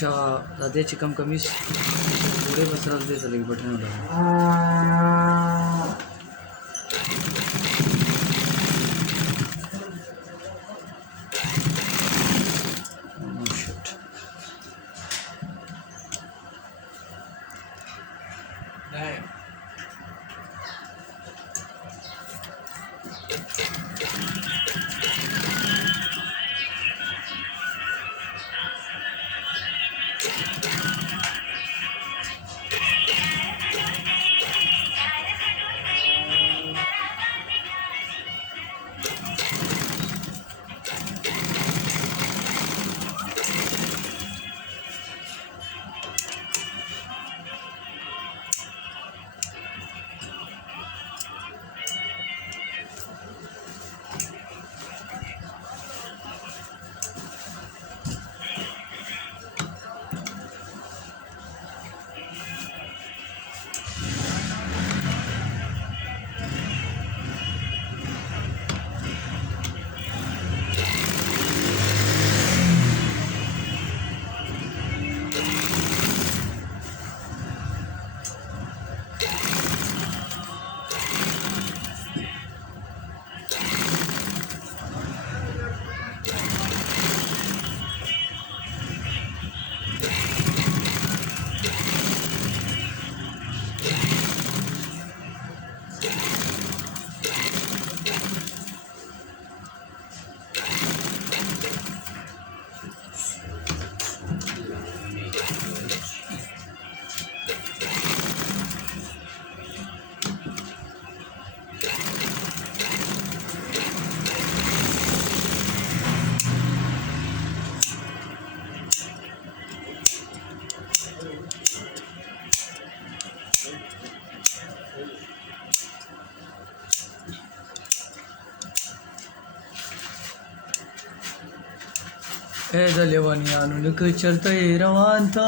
आमच्या दाद्याची कम कमीच पुढे बसराल ते चालेल बटन होता हे जलेवानी आणून चलतय रवांत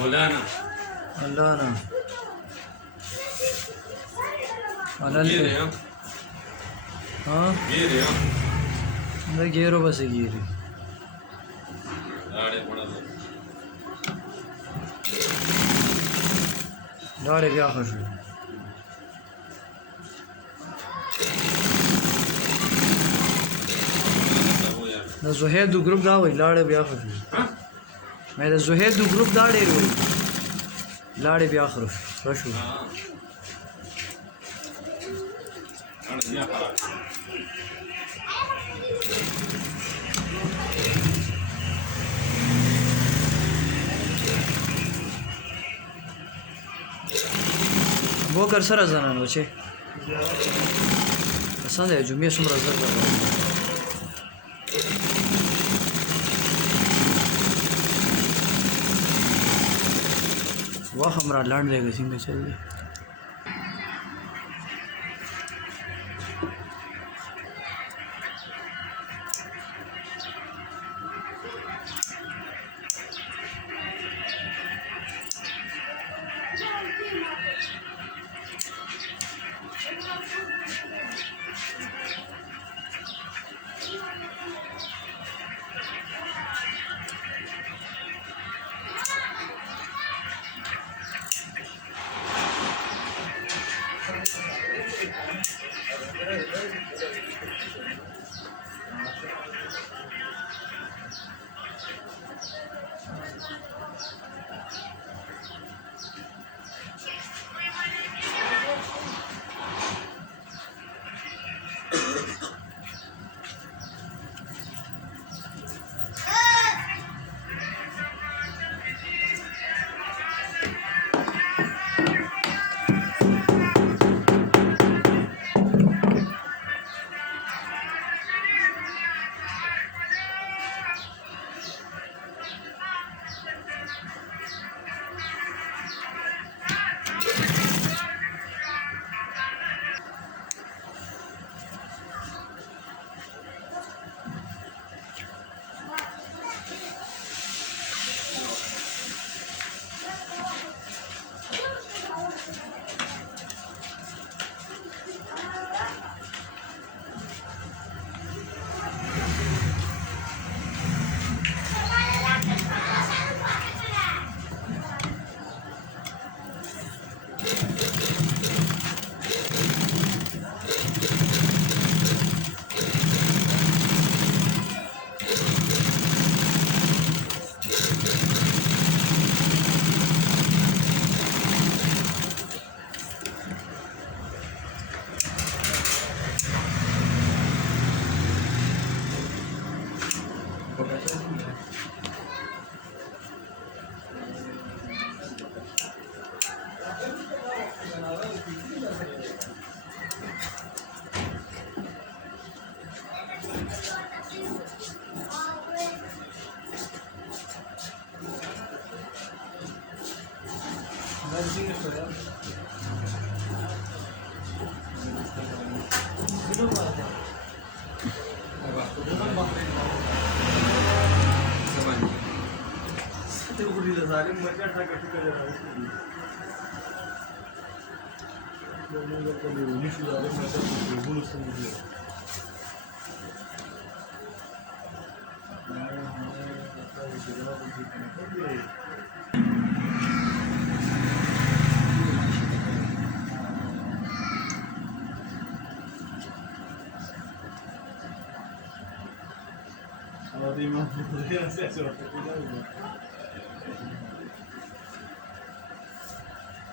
مولانا مولانا अनल गिरे हम हाँ गिरे हम मैं गेरो बस गिरी गाड़ी पड़ा दो दाढ़े क्या खुश د زهید دو ګروپ دا وای لاړې بیا خو مې د زهید دو ګروپ دا ډېر وای لاړې بیا خو راشو يا خلاص بو کر سره زنانو چې څنګه جمعې څومره زر वाह हमारा लड़ लेगा सी में चल रही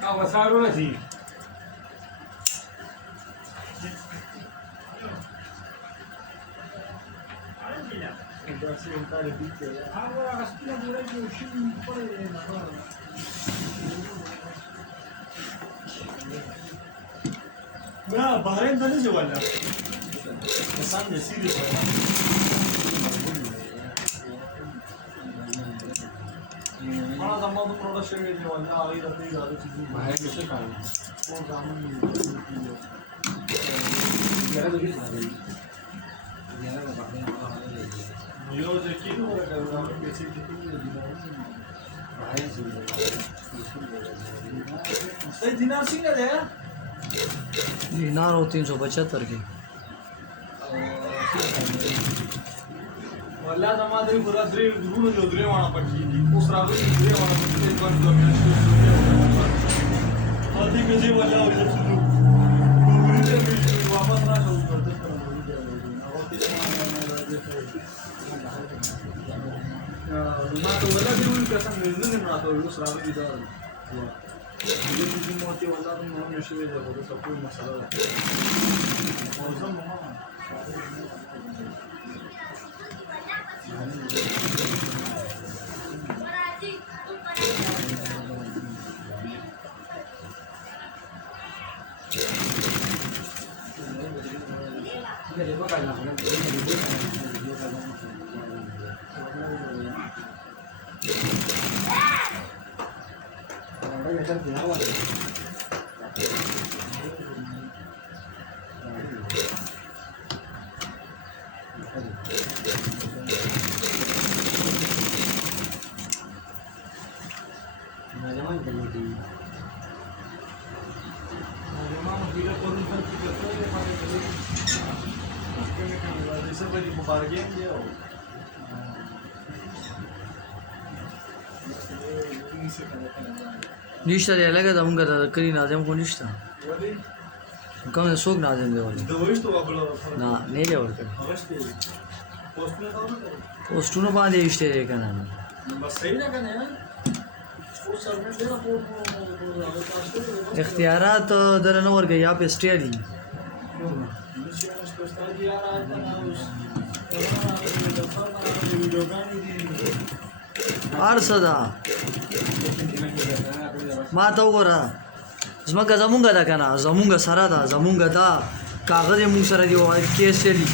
Avançaram assim. Ya Bahreyn'de ne var ya? Sen de Sivri bana zamanında orada şey veriyor ya ayı da değil abi çizim. Bayağı bir şey kaldı. O zaman Yere de gitmedi. Yere de bakayım. Yo zeki mi olacak? Zaman geçecek mi? सही दिनार څنګه دی دینار او 375 کې والله دا ما دوی پورا درې ګورو جو درې وانه پټي دي اوس راغلي درې وانه پټي دي په دوه میاشتې او دې کې چې والله او چې نو ګورې دې واپس راځو ورته او دې ما ته ولا دی ویل که څنګه نن نه راته اوس راغلي دا دې دې موته والله نو نشي ویل دا څه کومه مسله ده او زم ما نشته دی لګه د مونږ د کلی ناظم کو نشته کوم څوک ناظم دی ولې نه نه دی ورته پوسټونو باندې ایشته دی کنه اختیارات درنه ورګي یا پسټیا دي ارصدا ما ته وګوره زمکه زمونږه ده کنه زمونږه سره ده زمونږه ده کاغذ مونږ سره دی او کیس چلی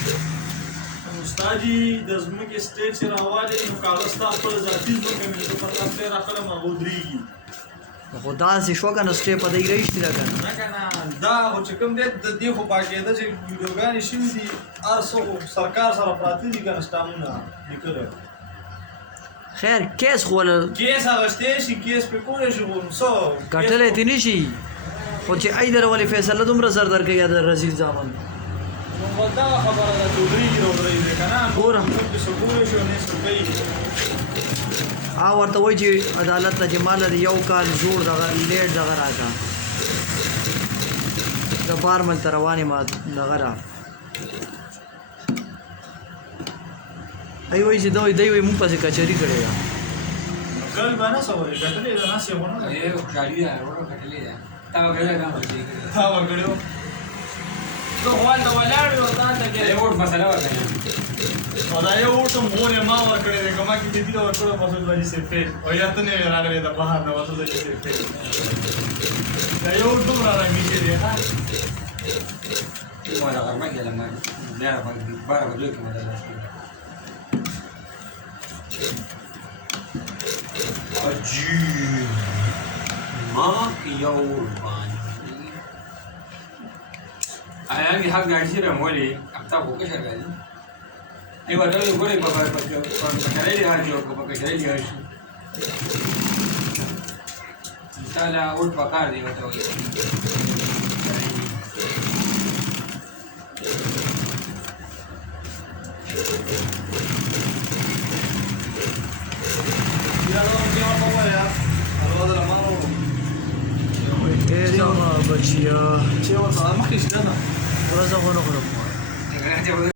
استادی د زمکه سټیټ سره حواله نو کاغذ تاسو پر ذاتی زمکه مې په پتا سره راخله مغودريږي خدا سي شو کنه سټیپ پدې راشي دا کنه نه کنه دا او چې کوم دې د دې خو باقاعده چې ویډیوګانې شوي دي ارسو سرکار سره پراته دي کنه سټامونه لیکل خیر کیس خو له کیس اغشته شي کیس په کوله شي ورسو کټلې دي نشي خو چې ایدر ولې فیصله دومره زر درکې یا د رزیل ځامن نو ودا خبره ده چودري دی کنه ګورم چې سګورې شو نه سګي ورته وایي چې عدالت ته چې مال دی یو کال زوړ دغه لیټ دغه راکا د فارمل ته روانې ما دغه را ای وایي چې دوی وایي مونږ پسې کچهري کړې ده کل باندې سوې کټلې ده نه څه ونه اے خالی ده ورو کټلې ده تا وګړه دا ورته تا وګړو تو وال دا ولاړو تا ته کې یو ور مسله وکړه دا یو ورته مونږه ما ورکړې ده کما کې دې دا ورکړو په څه ځای سي فیل او یا ته نه راغلې ده په هغه نه وڅ ځای سي فیل دا یو دومره راځي چې ده ما لا غرمه کې لمه نه را باندې بار ودوي کومه ده عجیب ما یور باندې آیا می حق ګاډي سره مولې اپتا وکړه شګالي ای وړه یو ګورې بابا په کړې دی هارجو په کړې دی هارجو تعالی اور پکار دی وته وي زما بچیا چې ورته مخکې شته نه ورځ غوڼه غوڼه